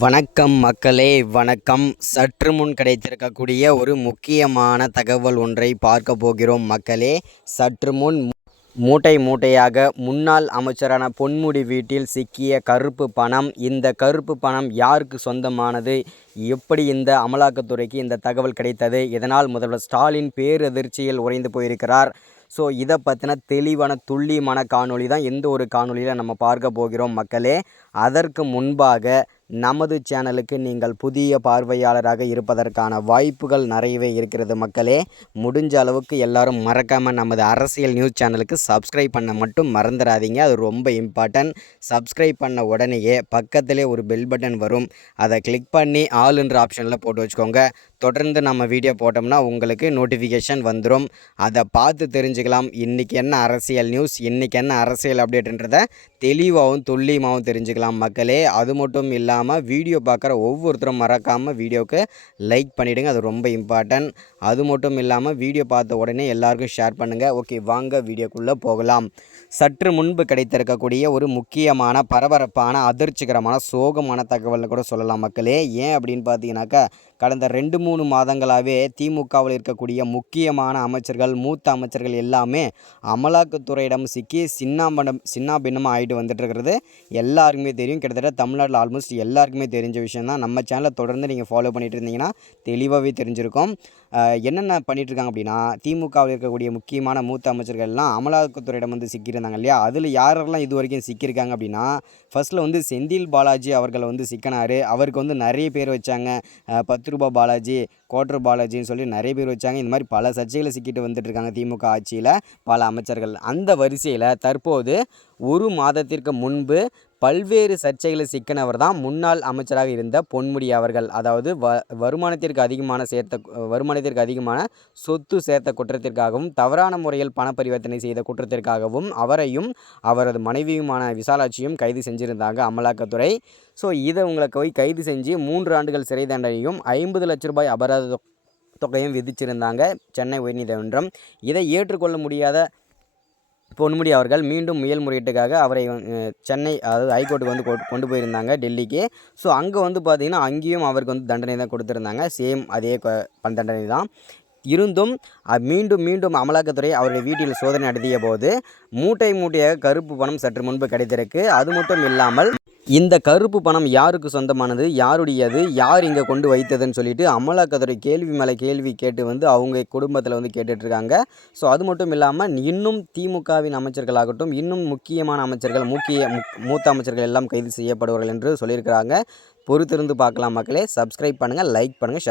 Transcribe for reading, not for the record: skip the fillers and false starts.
வணக்கம் மக்களே, வணக்கம். சற்று முன் கிடைத்திருக்கக்கூடிய ஒரு முக்கியமான தகவல் ஒன்றை பார்க்க போகிறோம் மக்களே. சற்று முன் மூட்டை மூட்டையாக முன்னாள் அமைச்சரான பொன்முடி வீட்டில் சிக்கிய கருப்பு பணம். இந்த கருப்பு பணம் யாருக்கு சொந்தமானது? எப்படி இந்த அமலாக்கத்துறைக்கு இந்த தகவல் கிடைத்தது? இதனால் முதல்வர் ஸ்டாலின் பேரதிர்ச்சியில் உறைந்து போயிருக்கிறார். ஸோ இதை பற்றின தெளிவான துல்லியமான காணொளி தான் எந்த ஒரு காணொலியில் நம்ம பார்க்க போகிறோம் மக்களே. அதற்கு முன்பாக நமது சேனலுக்கு நீங்கள் புதிய பார்வையாளராக இருப்பதற்கான வாய்ப்புகள் நிறையவே இருக்கிறது மக்களே. முடிஞ்ச அளவுக்கு எல்லாரும் மறக்காமல் நமது அரசியல் நியூஸ் சேனலுக்கு சப்ஸ்கிரைப் பண்ண மட்டும் மறந்துடாதீங்க. அது ரொம்ப இம்பார்ட்டன்ட். சப்ஸ்கிரைப் பண்ண உடனேயே பக்கத்திலே ஒரு பெல் பட்டன் வரும். அதை கிளிக் பண்ணி ஆல்ன்ற ஆப்ஷனில் போட்டு வச்சுக்கோங்க. தொடர்ந்து நம்ம வீடியோ போட்டோம்னா உங்களுக்கு நோட்டிஃபிகேஷன் வந்துடும். அதை பார்த்து தெரிஞ்சுக்கலாம் இன்றைக்கி என்ன அரசியல் நியூஸ், இன்றைக்கி என்ன அரசியல் அப்டேட்டுன்றதை தெளிவாகவும் துல்லியமாகவும் தெரிஞ்சுக்கலாம் மக்களே. அது மட்டும் இல்லாமல் வீடியோ பார்க்குற ஒவ்வொருத்தரும் மறக்காமல் வீடியோவுக்கு லைக் பண்ணிவிடுங்க. அது ரொம்ப இம்பார்ட்டன்ட். அது மட்டும் இல்லாமல் வீடியோ பார்த்த உடனே எல்லாருக்கும் ஷேர் பண்ணுங்கள். ஓகே, வாங்க வீடியோக்குள்ளே போகலாம். சற்று முன்பு கிடைத்திருக்கக்கூடிய ஒரு முக்கியமான பரபரப்பான அதிர்ச்சிகரமான சோகமான தகவல்னு கூட சொல்லலாம் மக்களே. ஏன் அப்படின்னு பார்த்தீங்கன்னாக்கா, கடந்த 2-3 மாதங்களாகவே திமுகவில் இருக்கக்கூடிய முக்கியமான அமைச்சர்கள், மூத்த அமைச்சர்கள் எல்லாமே அமலாக்கத்துறையிடம் சிக்கி சின்னாபின்னமாக ஆகிட்டு வந்துட்டு இருக்கிறது எல்லாருக்குமே தெரியும். கிட்டத்தட்ட தமிழ்நாட்டில் ஆல்மோஸ்ட் எல்லாருக்குமே தெரிஞ்ச விஷயம் தான். நம்ம சேனலை தொடர்ந்து நீங்கள் ஃபாலோ பண்ணிட்டு இருந்தீங்கன்னா தெளிவாகவே தெரிஞ்சிருக்கும். என்னென்ன பண்ணிகிட்ருக்காங்க அப்படின்னா, திமுகவில் இருக்கக்கூடிய முக்கியமான மூத்த அமைச்சர்கள்லாம் அமலாக்கத்துறையிடம் வந்து சிக்கியிருந்தாங்க இல்லையா? அதில் யாரெல்லாம் இது வரைக்கும் சிக்கியிருக்காங்க அப்படின்னா, ஃபஸ்ட்டில் வந்து செந்தில் பாலாஜி அவர்களை வந்து சிக்கினார். அவருக்கு வந்து நிறைய பேர் வச்சாங்க. 10 ரூபா பாலாஜி, கோட்டர் பாலாஜின்னு சொல்லி நிறைய பேர் வச்சாங்க. இந்த மாதிரி பல சர்ச்சைகளை சிக்கிட்டு வந்துட்டுருக்காங்க திமுக ஆட்சியில் பல அமைச்சர்கள். அந்த வரிசையில் தற்போது ஒரு மாதத்திற்கு முன்பு பல்வேறு சர்ச்சைகளை சிக்கினவர் தான் முன்னாள் அமைச்சராக இருந்த பொன்முடி அவர்கள். அதாவது வருமானத்திற்கு அதிகமான சொத்து சேர்த்த குற்றத்திற்காகவும் தவறான முறையில் பண பரிவர்த்தனை செய்த குற்றத்திற்காகவும் அவரையும் அவரது மனைவியுமான விசாலாட்சியும் கைது செஞ்சுருந்தாங்க அமலாக்கத்துறை. ஸோ இதை உங்களை கைது செஞ்சு 3 ஆண்டுகள் சிறை தண்டனையும் 50 லட்ச ரூபாய் அபராத தொகையும் விதிச்சிருந்தாங்க சென்னை உயர்நீதிமன்றம். இதை ஏற்றுக்கொள்ள முடியாத பொன்முடி அவர்கள் மீண்டும் மேல்முறையீட்டுக்காக அவரை சென்னை, அதாவது ஹைகோர்ட்டுக்கு வந்து கொண்டு போயிருந்தாங்க டெல்லிக்கு. ஸோ அங்கே வந்து பார்த்திங்கன்னா அங்கேயும் அவருக்கு வந்து தண்டனை தான் கொடுத்துருந்தாங்க. சேம் அதே தண்டனை தான் இருந்தும் மீண்டும் அமலாக்கத்துறை அவருடைய வீட்டில் சோதனை நடத்திய போது மூட்டையாக கருப்பு பணம் சற்று முன்பு கிடைத்திருக்கு. அது மட்டும் இல்லாமல் இந்த கருப்பு பணம் யாருக்கு சொந்தமானது, யாருடையது, யார் இங்கே கொண்டு வைத்ததுன்னு சொல்லிட்டு அமலாக்கத்துறை கேள்வி மேலே கேள்வி கேட்டு வந்து அவங்க குடும்பத்தில் வந்து கேட்டுட்ருக்காங்க. ஸோ அது மட்டும் இல்லாமல் இன்னும் திமுகவின் அமைச்சர்களாகட்டும், இன்னும் முக்கியமான அமைச்சர்கள், மூத்த அமைச்சர்கள் எல்லாம் கைது செய்யப்படுவார்கள் என்று சொல்லியிருக்கிறாங்க. பொறுத்திருந்து பார்க்கலாம் மக்களே. சப்ஸ்கிரைப் பண்ணுங்கள், லைக் பண்ணுங்கள், ஷேர்